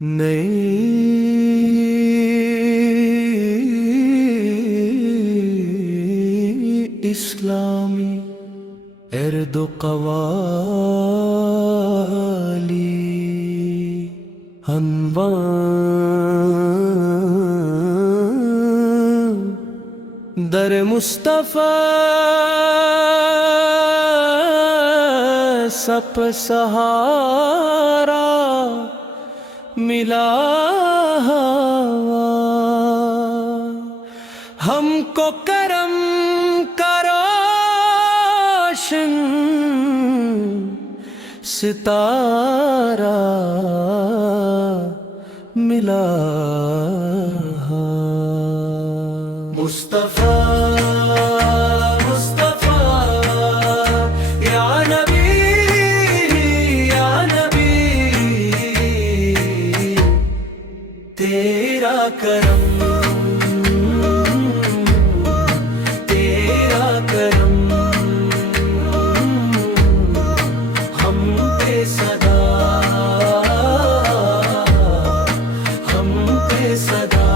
نئی اسلامی ارد و قوالی عنوان در مصطفیٰ سپ سہارا ملا ہم کو کرم کا روشن ستارہ ملا مصطفیٰ مصطفیٰ یا نبی یا نبی تیرا کرم تیرا کرم ہم پہ صدا ہم پہ صدا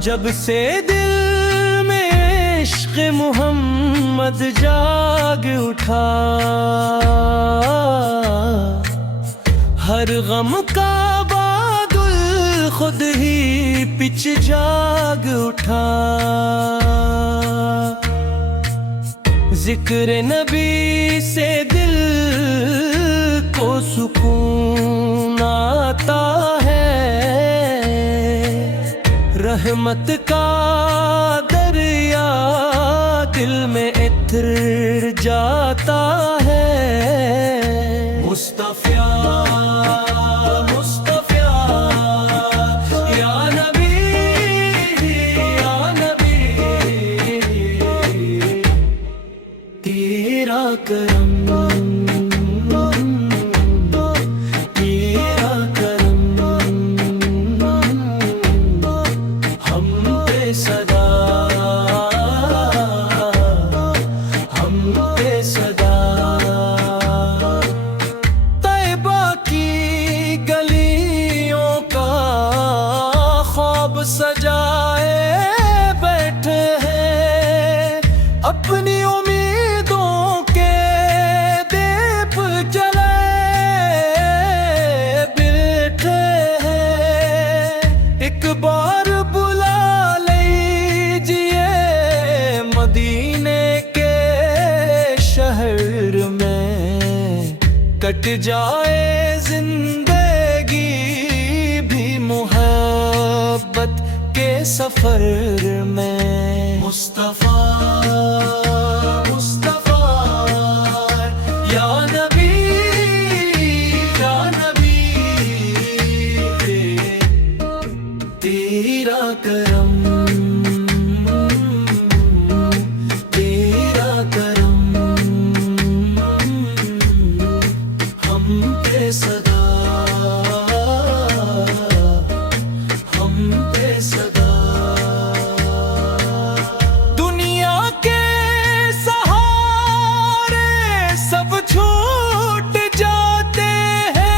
جب سے دل میں عشق محمد جاگ اٹھا ہر غم کا بادل خود ہی پچ جاگ اٹھا ذکر نبی سے دل کو سکون آتا ہے رحمت کا دریا دل میں اتر جاتا ہے مصطفیٰ تیرا کرم تیرا کرم ہم پہ صدا ہم پہ صدا طیبہ کی گلیوں کا خواب سجائے بیٹھے ہیں اپنی ایک بار بلا لیجیے مدینے کے شہر میں کٹ جائے زندگی بھی محبت کے سفر میں مصطفیٰ مصطفیٰ یا نبی یا نبی تیرا کرم تیرا کرم ہم پہ صدا ہم پہ صدا دنیا کے سہارے سب چھوٹ جاتے ہیں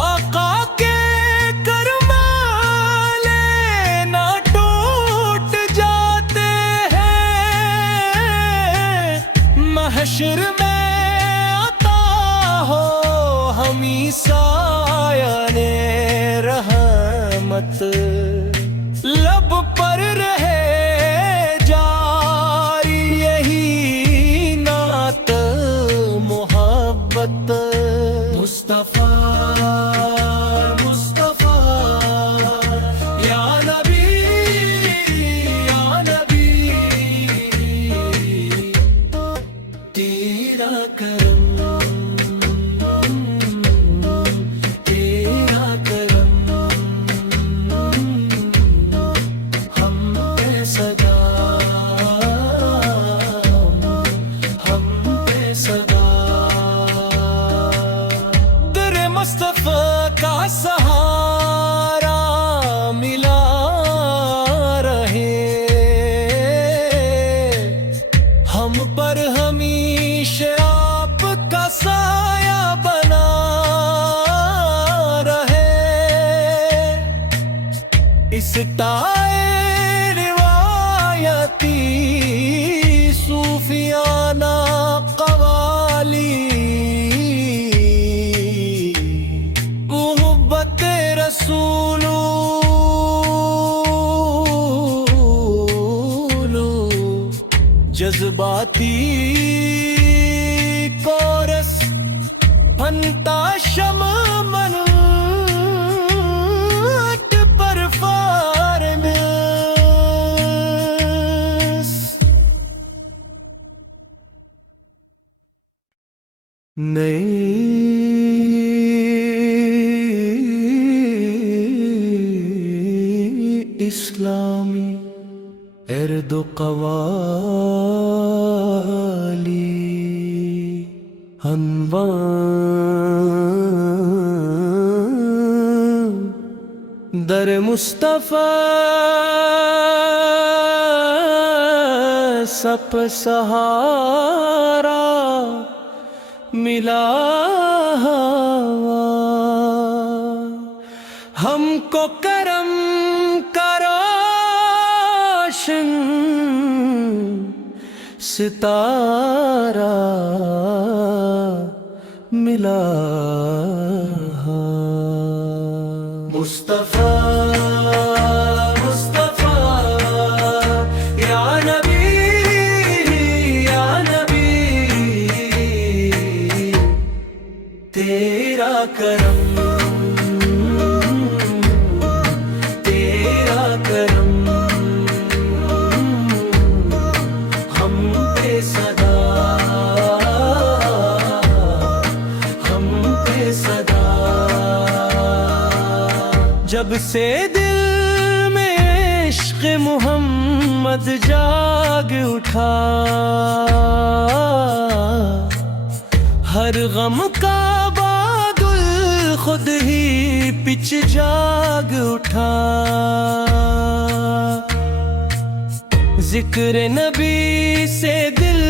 آقا کے محشر میں عطا ہو ہمیں سایہ رحمت لب پر رہے جاری یہی نعت محبت مصطفیٰ مصطفیٰ یا نبی یا نبی تیرا کرم تیرا کرم ہم پہ صدا ہم پہ صدا در مصطفیٰ کا سہارا ملا رہے ہم پر ہمیشہ آپ کا سایہ سٹائے روایتی صوفیانہ قوالی محبت رسول جذباتی کورس پھنتا شمع من نئی اسلامی ارد و قوالی عنوان در مصطفیٰ سپ سہارا ملا ہم کو کرم کا روشن ستارہ ملا مصطفیٰ تیرا کرم ہم پہ صدا جب سے دل میں عشق محمد جاگ اٹھا ہر غم کا بادل خود ہی پچ جاگ اٹھا ذکر نبی سے دل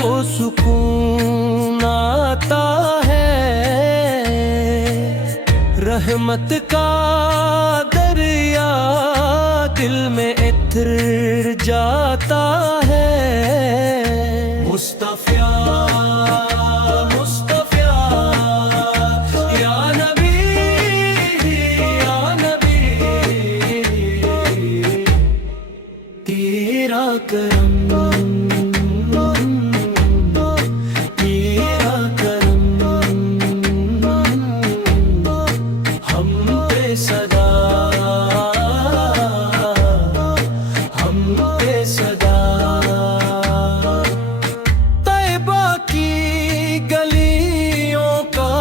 کو سکون آتا ہے رحمت کا دریا دل میں اتر جاتا ہے مصطفیٰ کرم تیرا کرم ہم پہ صدا طیبہ کی گلیوں کا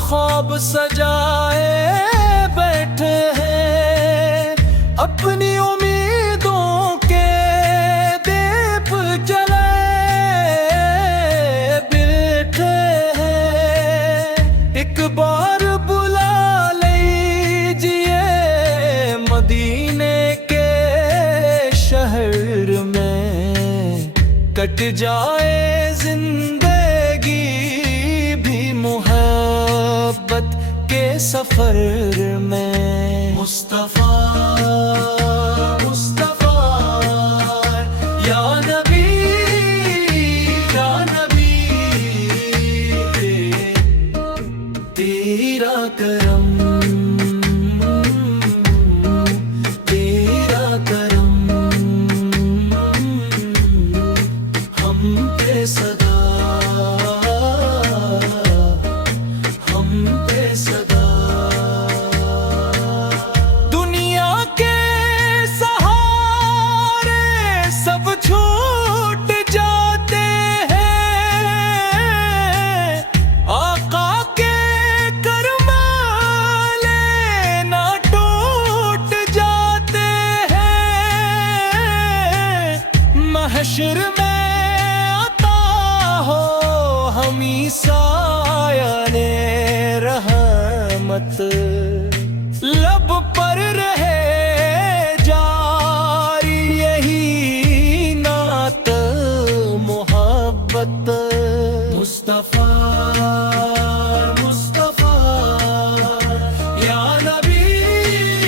خواب سجائے بیٹھے ہیں اپنی بار بلا لیجیے مدینے کے شہر میں کٹ جائے زندگی بھی محبت کے سفر میں مصطفیٰ یا نبی تیرا کرم ہم پہ صدا دنیا کے سہارے سب چھوٹ جاتے ہیں آقا کے محشر میں عطا ہو ہمیں سایہ رحمت لب پر رہے جاری یہی نعت محبت مصطفیٰ یا نبی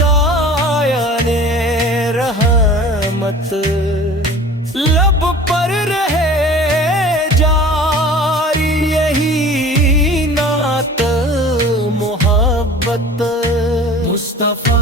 سایہ نے رحمت لب پر رہے جاری یہی نعت محبت مصطفیٰ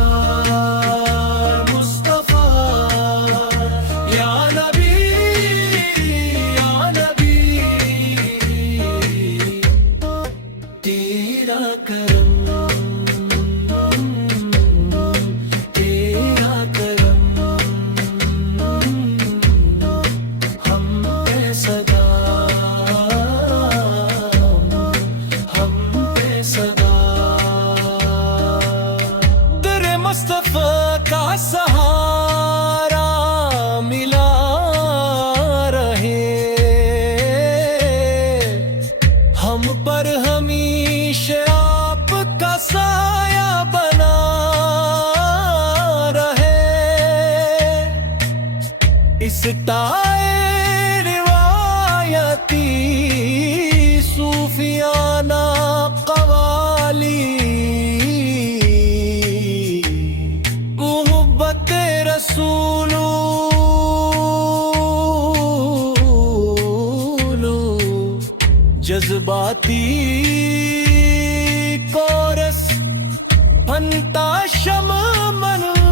مصطفیٰ کا سہارا ملا رہے ہم پر ہمیشہ آپ کا سایہ بنا رہے اس روایتی صوفیانہ قوالی جذباتی کورس بنتا شمع منت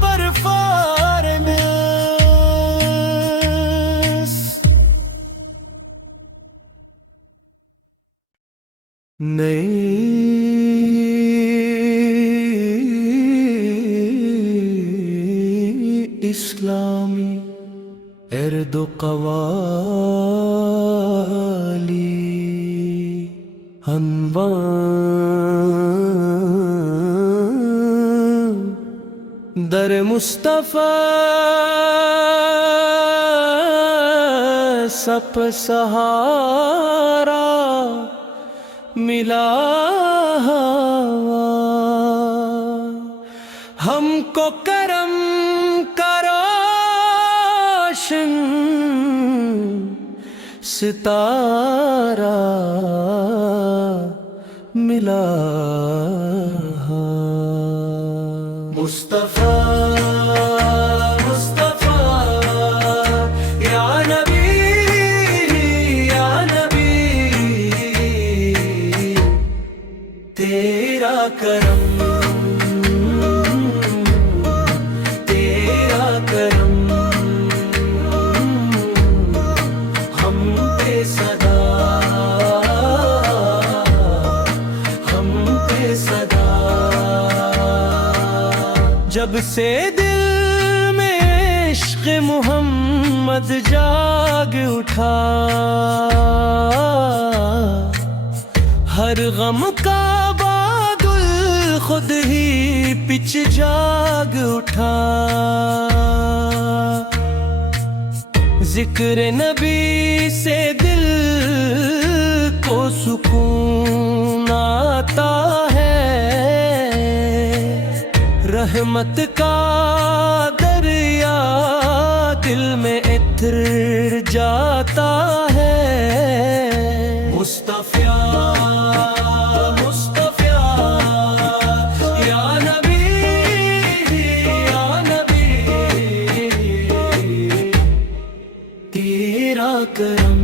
پر فارمس نئی اسلامی ارد و قوالی عنوان در مصطفیٰ سپ سہارا ملا ہم کو کرم ستارہ ملا مصطفیٰ مصطفیٰ یا نبی تیرا کرم جب سے دل میں عشق محمد جاگ اٹھا ہر غم کا بادل خود ہی پچ جاگ اٹھا ذکر نبی سے دل کو سکون آتا ہے رحمت کا دریا دل میں اتر جاتا ہے مصطفیٰ یا نبی تیرا کرم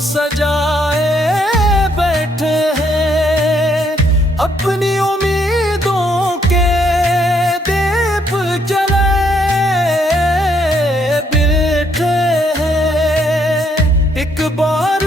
سجائے بیٹھے ہیں اپنی امیدوں کے دیپ جلائے بیٹھے ہیں ایک بار